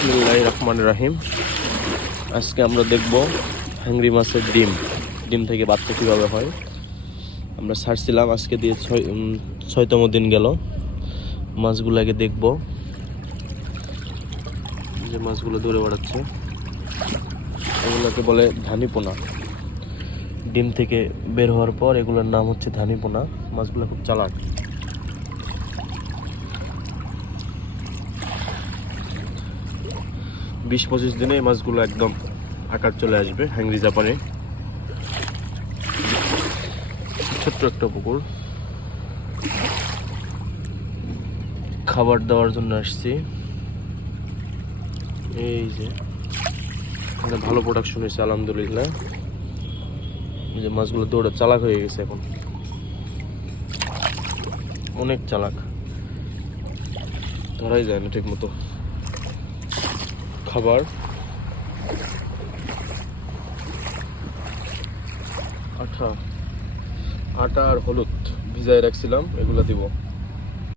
বিসমিল্লাহির রহমানির রহিম। আজকে আমরা দেখব হাংরি মাছের ডিম থেকে বাচ্চা কীভাবে হয়। আমরা ছাড়ছিলাম, আজকে দিয়ে ছয়তম দিন গেল। মাছগুলোকে দেখব, যে মাছগুলো দৌড়ে বেড়াচ্ছে এগুলোকে বলে ধানিপোনা। ডিম থেকে বের হওয়ার পর এগুলোর নাম হচ্ছে ধানিপোনা। মাছগুলো খুব চালাক। 20-25 দিনে এই মাছগুলো একদম আকার চলে আসবে। হ্যাংরি জাপানে ছোট্ট একটা পুকুর, খাবার দেওয়ার জন্য আসছি। এই যে এখানে ভালো প্রোডাকশন হয়েছে আলহামদুলিল্লাহ। এই যে মাছগুলো দৌড়ে চালাক হয়ে গেছে, এখন অনেক চালাক, ধরাই যায় না ঠিক মতো। খাবার আটা আর হলুদ ভিজায় রাখছিলাম, এগুলো দিব।